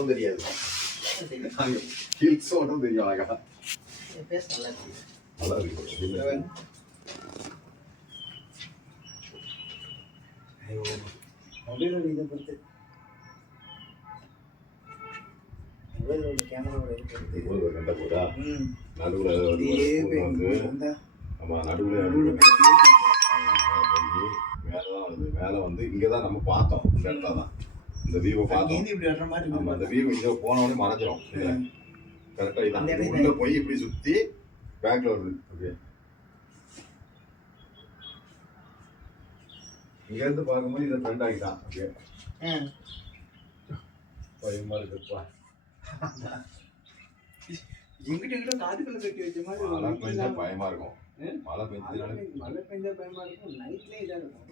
ஒன்றும் தெரியாது. ஹில்ஸ் ஒன்றும் தெரியும் அழகா. நல்லா இருக்கு. மொபைலோட இதை பொறுத்து மொபைலோட கேமராவோட இதை பொறுத்து கண்ட போதா நடுவில் வந்து நம்ம நடுவில் மேலே வருது. மேலே வந்து இங்கே தான் நம்ம பார்த்தோம். இந்த இடத்துல தான் இந்த வியூவை பார்த்தோம். நம்ம அந்த வியூ இங்கே போனோடனே மறைஞ்சிரும். கரெக்டாக இதான் உள்ளே போய் இப்படி சுற்றி பேக்கில் வருது. ஓகே, இங்கேருந்து பார்க்கும்போது இதை ஃப்ரெண்ட் ஆகிட்டான். ஓகே, பயமா இருக்குப்பா. எங்கிட்ட காதுக்குள்ள கட்டி வச்ச மாதிரி மழை பெஞ்சா பயமா இருக்கும். மழை பெஞ்சா பயமா இருக்கும். நைட்ல இதா இருக்கும்.